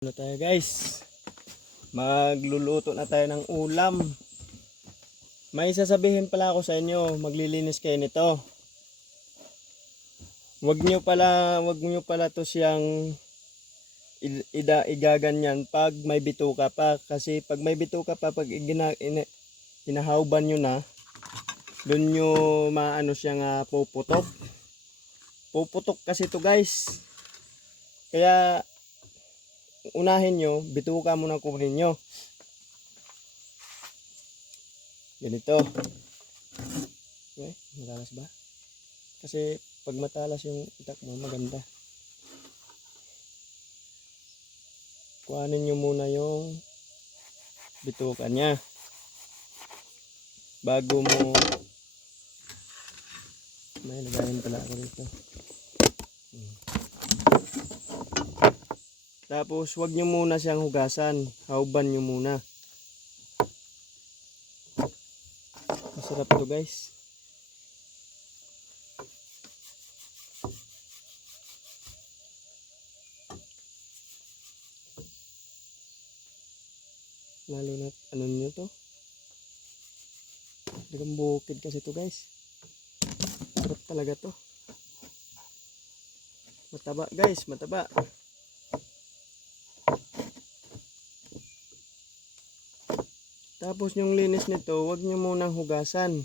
Ano tayo guys? Magluluto na tayo ng ulam. May sasabihin pala ako sa inyo, maglilinis kayo nito. Wag nyo pala to siyang igaganyan pag may bituka pa. Kasi pag may bituka pa, pag inahawban nyo na, doon nyo maano siyang puputok. Puputok kasi to guys. Kaya unahin nyo, bituka muna kunin nyo. Ganito. Okay, matalas ba? Kasi pag matalas yung itak mo, maganda. Kuhanin nyo muna yung bituka niya. Bago mo... May lagayin pala ako dito. Tapos wag nyo muna siyang hugasan. Hauban nyo muna. Masarap to guys. Lalo na ano nyo to. Dagang bukid kasi to guys. Sarap talaga to. Mataba guys, mataba. Tapos yung linis nito, wag nyo munang hugasan.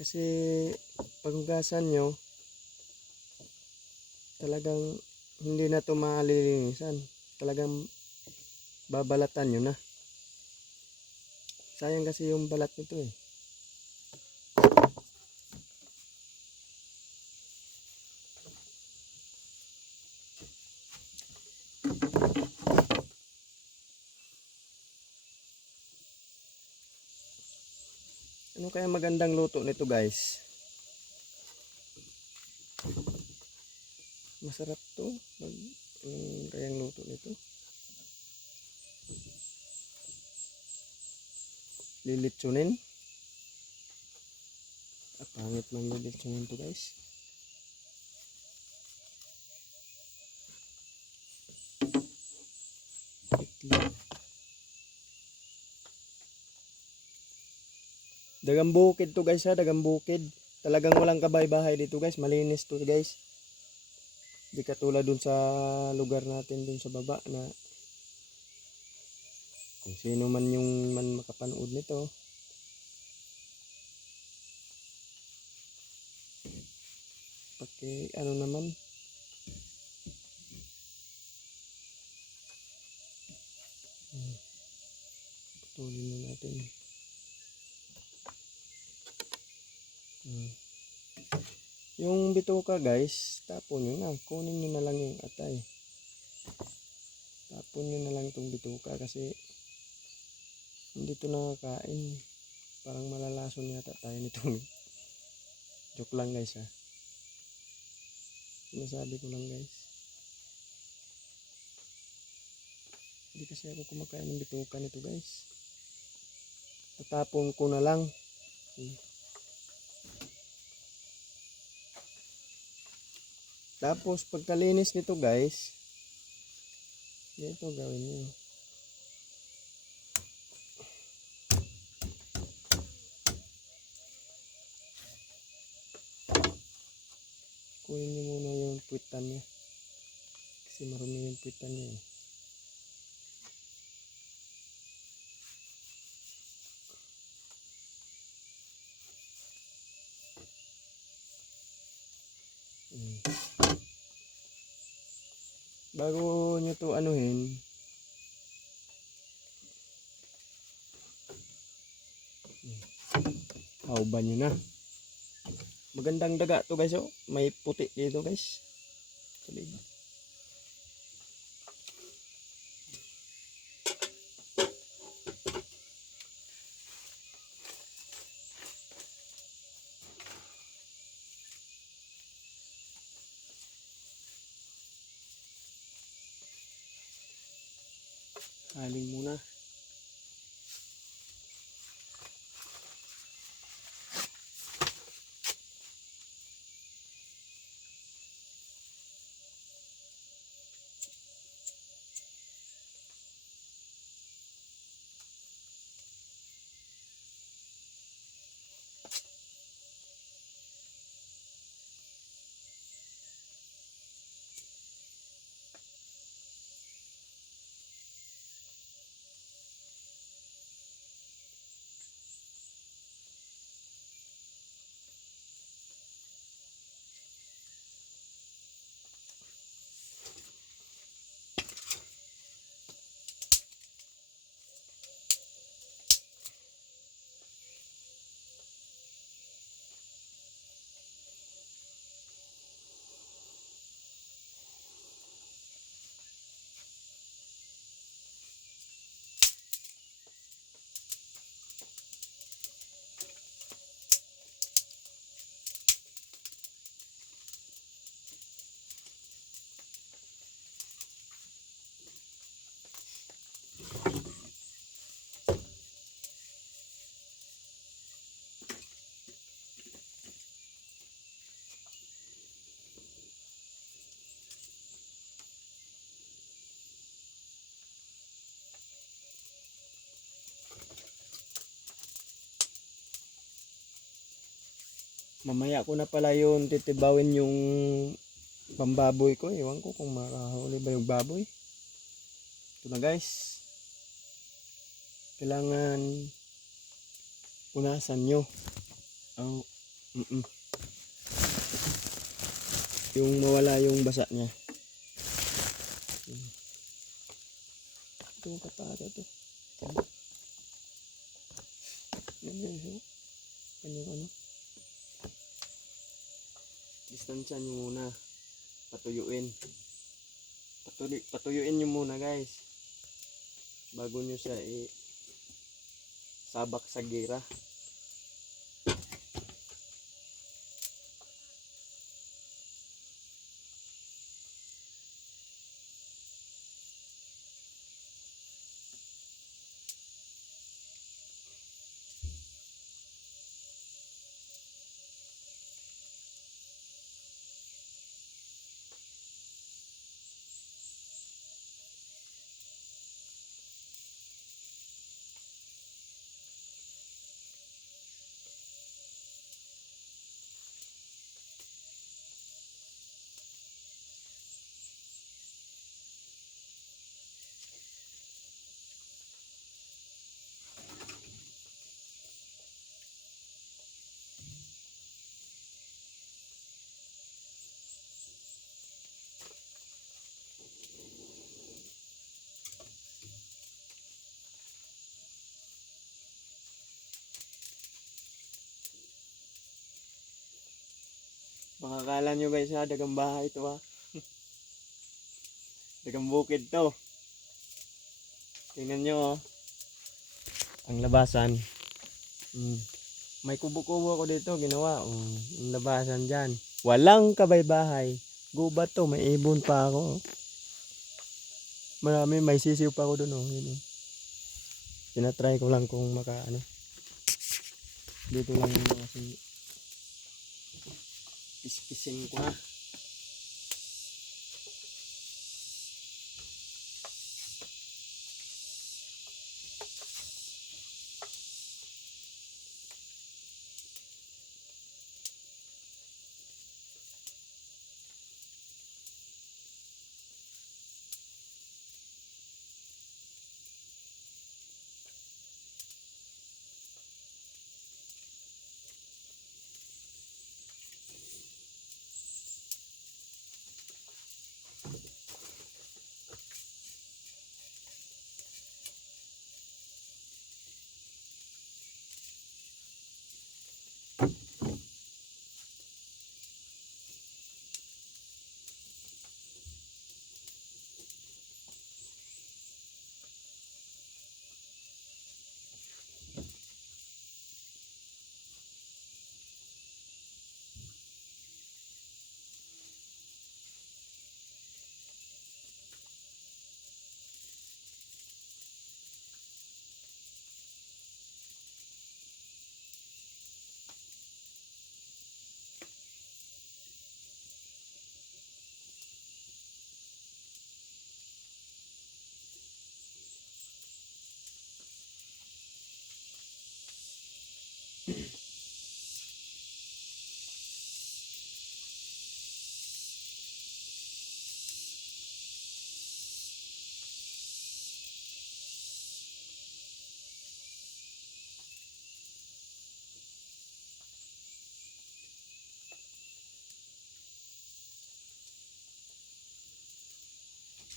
Kasi pag hugasan nyo, talagang hindi na to malilinisan. Talagang babalatan nyo na. Sayang kasi yung balat nito eh. Ano kaya magandang luto nito guys? Masarap to. Kayang luto nito. Lilitsunin. Pangit man lilitsunin to guys. Itlog. Dagang bukid to guys ha, dagang bukid. Talagang walang kabay-bahay dito guys, malinis to guys. Di katulad dun sa lugar natin dun sa baba na kung sino man yung makapanood nito. Ano naman. Putulin na natin. Yung bituka guys, tapon nyo na. Kunin nyo na lang yung atay. Tapon nyo na lang itong bituka kasi hindi ito nakakain. Parang malalason yata tayo nito. Joke lang guys ha. Sinasabi ko lang guys. Hindi kasi ako kumakain ng bituka nito guys. Tatapon ko na lang. Tapos pagkalinis nito guys, ito gawin nyo. Kunin nyo muna yung puwitan niya. Kasi marumi yung puwitan niya eh. Bago nyo to anuhin, hauban nyo na. Magandang daga to guys oh. May puti dito guys. Tulig. Haling muna. Mamaya ko na pala yun titibawin yung pambaboy ko. Ewan ko kung makahuli ba yung baboy. Ito na guys. Kailangan punasan nyo. Oh, yung mawala yung basa niya. Ito yung kapata to. Kanyang ano. Distansya nyo muna. Patuyuin. Patuyuin nyo muna guys. Bago nyo siya sabak sa gira. Baka akala nyo guys ha, dagang bahay ito ha. Dagang bukid to. Tingnan nyo oh. Ang labasan. May kubo-kubo ako dito ginawa. Ang labasan dyan. Walang kabay-bahay. Gubat to, may ibon pa ako. Marami, may sisiw pa ako dun oh. Yun, oh. Tinatry ko lang kung makaano. Dito lang yung kasi pispisin ko na.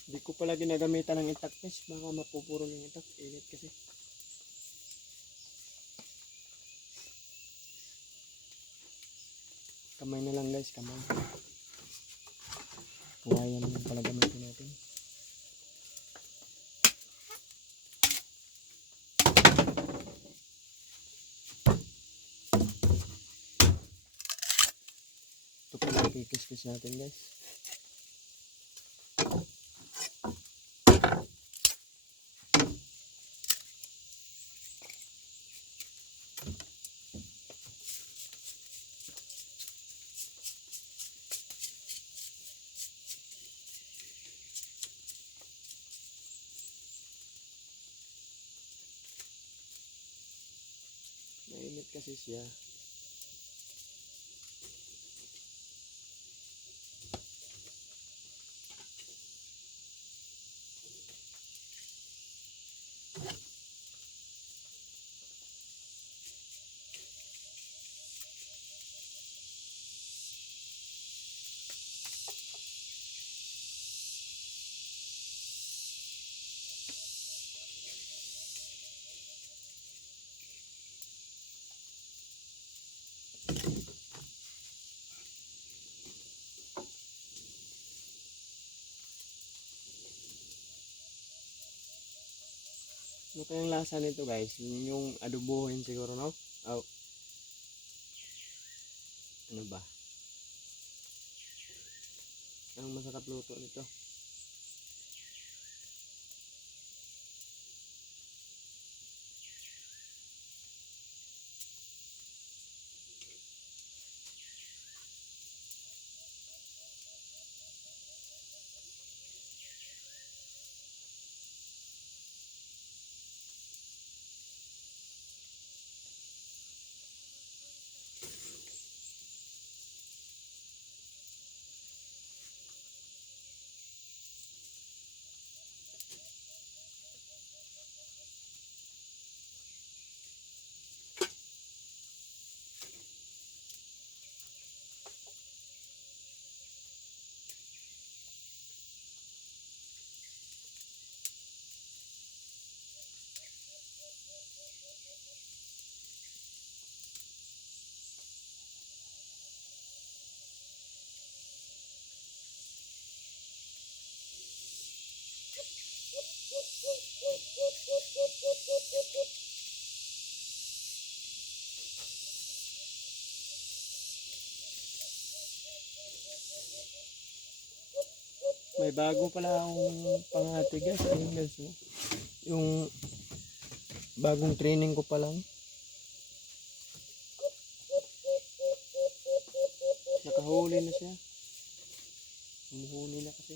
Hindi ko pala ginagamitan ng itak fish. Baka mapupuro yung itak. Init kasi. Kamay na lang guys, kamay. Kawayan lang pala gamitin natin. Ito pala kikis-kis natin guys. Mainit kasi siya. Ano kayang lasa nito guys? Yung adobohin siguro, no? Oh, ano ba? Ang masarap luto nito. May bago pala akong panghati guys. Ayun guys, oh. Yung bagong training ko pa lang. Nakahuli na siya. Humuhuli na kasi.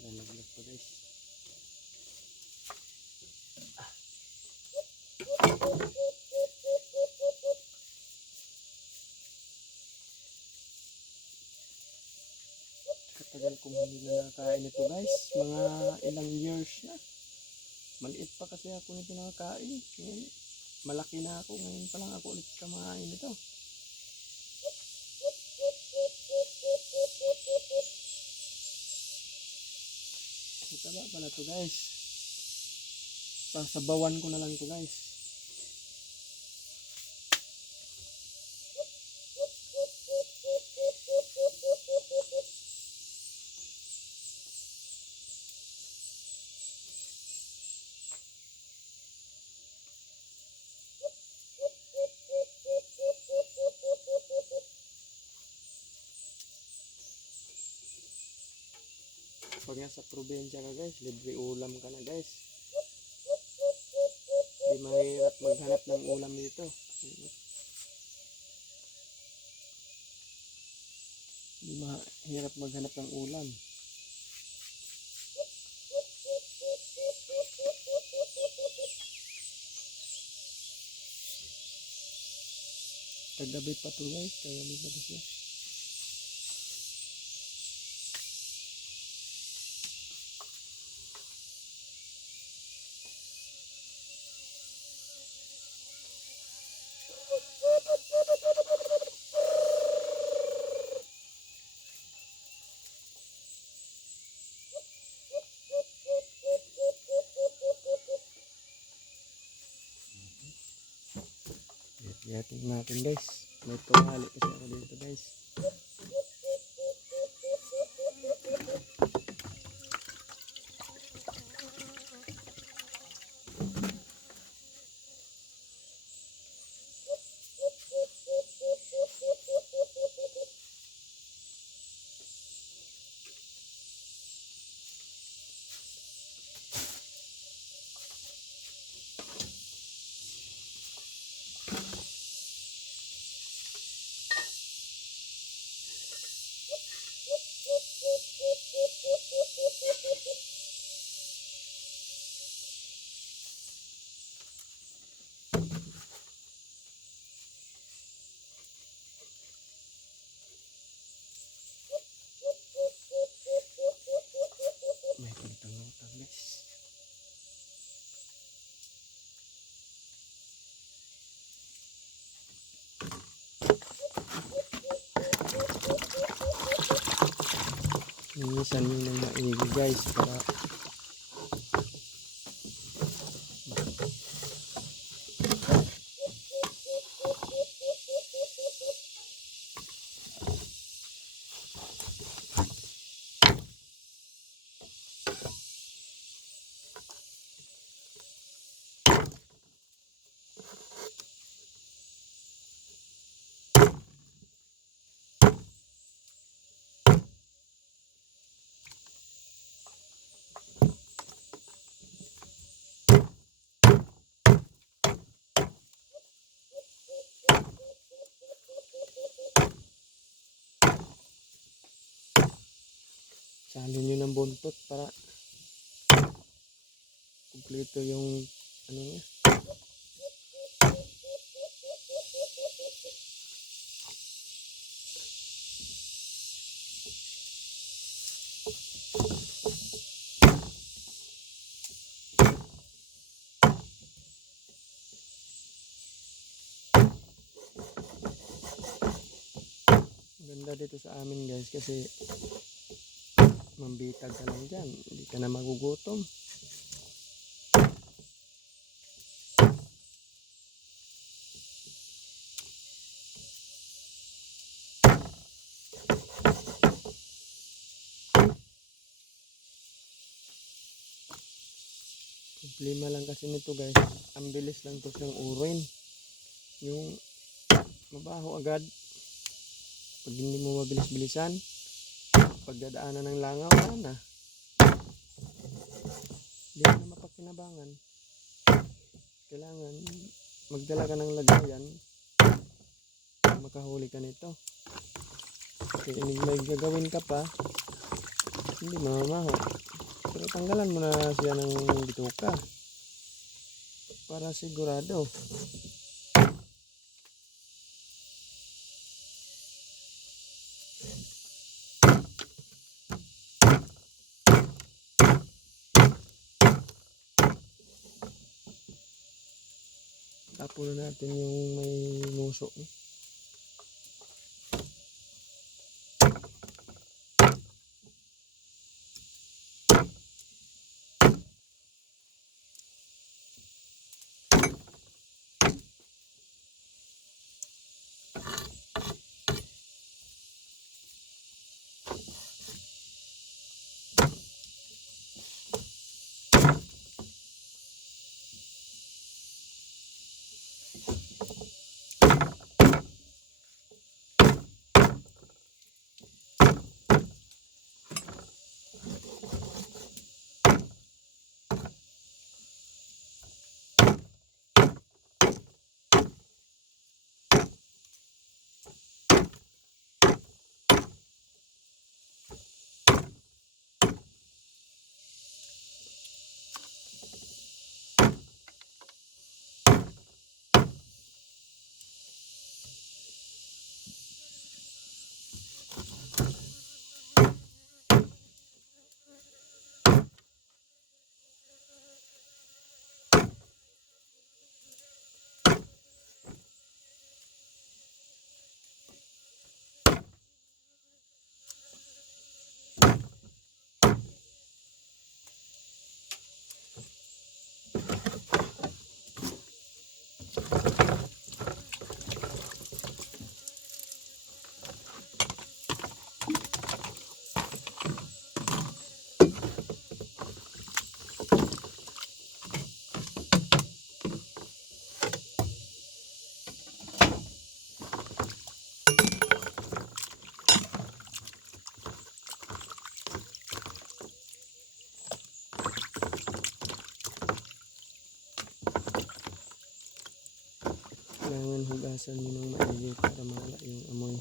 Nalaglag pa guys. Katagal kong hindi na nakakain ito guys. Mga ilang years na. Maliit pa kasi ako nito nakakain. Ngayon, malaki na ako. Ngayon pa lang ako ulit kamain ito. Mataba pala to guys. Sasabawan ko na lang to guys. Pag nasa probinsya ka guys, libre ulam ka na guys. Di mahirap maghanap ng ulam dito. Di mahirap maghanap ng ulam. Kagabi pa to guys, kagabi pa to siya. Yatin natin guys. May tunghali kasi ako dito guys. Linisan nyo ng maigi guys para salin nyo ng buntot para kumpleto yung ano niya. Ganda dito sa amin guys kasi mambitag ka lang dyan, hindi ka na magugutom. Problema lang kasi nito guys, ang bilis lang to siyang uruin. Yung mabaho agad pag hindi mo mabilis-bilisan, pagdadaanan ng langaw na hindi mo na mapakinabangan. Kailangan magdala ka ng lagayan makahuli ka nito. Kasi may gagawin ka pa, hindi mamamaho. Pero tanggalan mo na siya ng bituka para sigurado. Tapon na natin yung may nguso. Kailangan hugasan mo ng maigi para mawala yung amoy.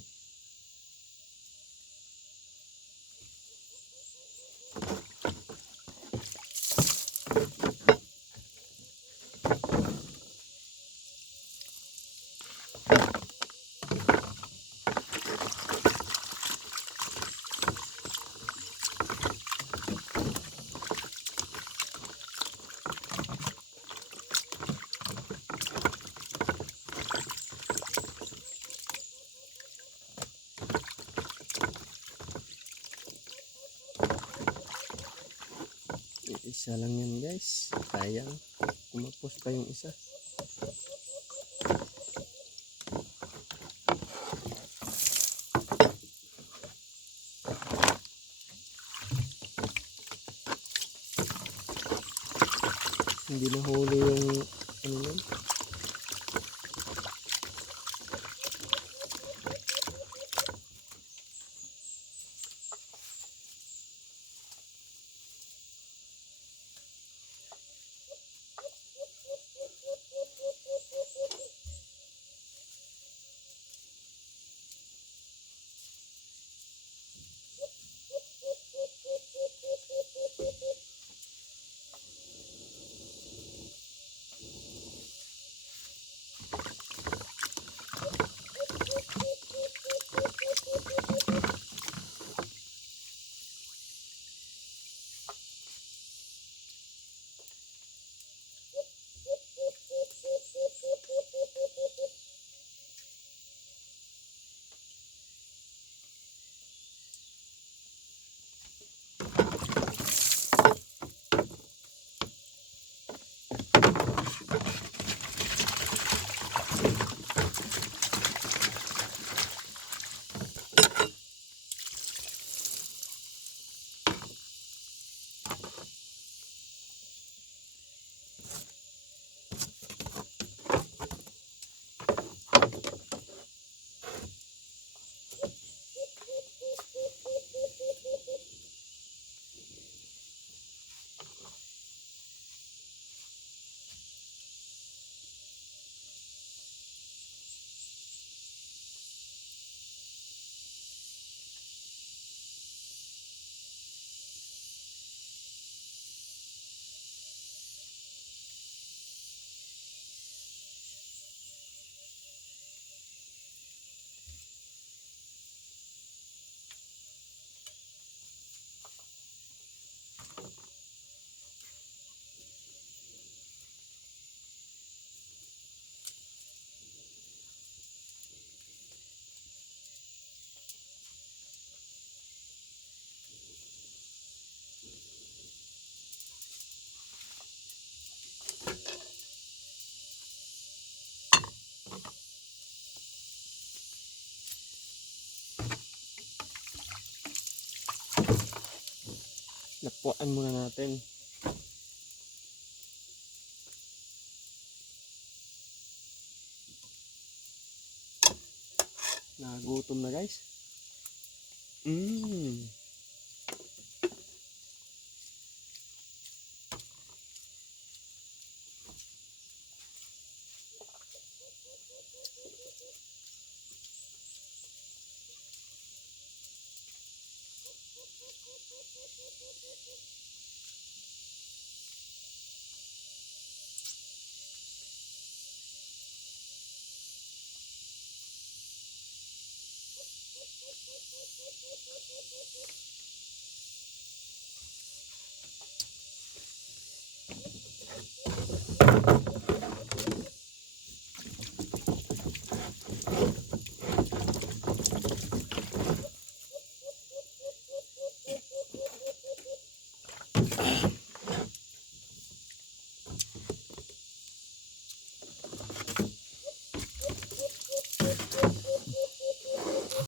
Isa lang yan guys. Sayang. Kumapos pa yung isa. Hindi nahuli yung ano nun. Lapuan muna natin. Nagutom na guys.